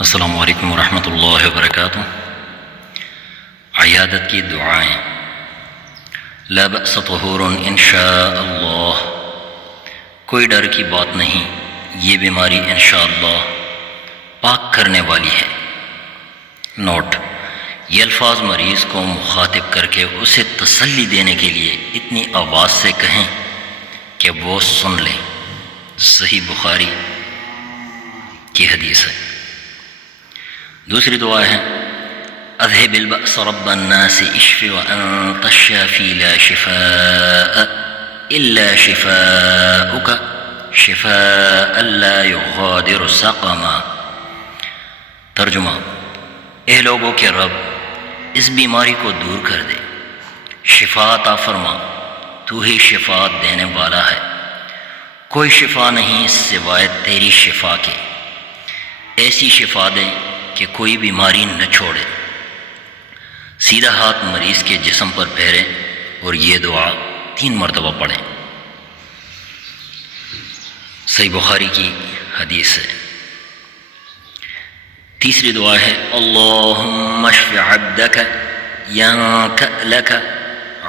السلام علیکم ورحمۃ اللہ وبرکاتہ۔ عیادت کی دعائیں۔ لا بأس طہور انشاء اللہ، کوئی ڈر کی بات نہیں، یہ بیماری انشاءاللہ پاک کرنے والی ہے۔ نوٹ: یہ الفاظ مریض کو مخاطب کر کے اسے تسلی دینے کے لیے اتنی آواز سے کہیں کہ وہ سن لیں۔ صحیح بخاری کی حدیث ہے۔ دوسری دعا ہے: اذهب البأس رب الناس اشف وانت الشافي لا شفاء الا شفاءك شفاء لا يغادر سقما۔ ترجمہ: اے لوگوں کے رب، اس بیماری کو دور کر دے، شفا عطا فرما، تو ہی شفا دینے والا ہے، کوئی شفا نہیں سوائے تیری شفا کے، ایسی شفا دے کہ کوئی بیماری نہ چھوڑے۔ سیدھا ہاتھ مریض کے جسم پر پھیریں اور یہ دعا 3 مرتبہ پڑھیں۔ صحیح بخاری کی حدیث ہے۔ تیسری دعا ہے: اللہم اشف عبدک ینکأ لک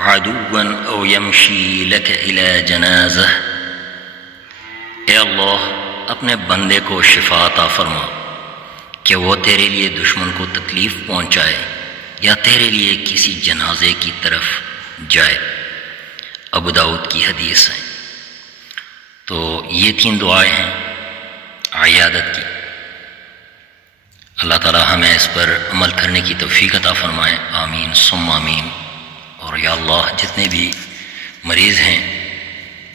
عدوا او یمشی لک الی جنازہ۔ اے اللہ، اپنے بندے کو شفا عطا فرما کہ وہ تیرے لیے دشمن کو تکلیف پہنچائے یا تیرے لیے کسی جنازے کی طرف جائے۔ ابو داؤد کی حدیث ہے۔ تو یہ 3 دعائیں ہیں عیادت کی۔ اللہ تعالی ہمیں اس پر عمل کرنے کی توفیق عطا فرمائے، آمین ثم آمین۔ اور یا اللہ، جتنے بھی مریض ہیں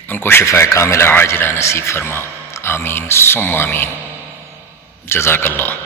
ان کو شفاء کاملہ عاجلہ نصیب فرما، آمین ثم آمین۔ جزاک اللہ۔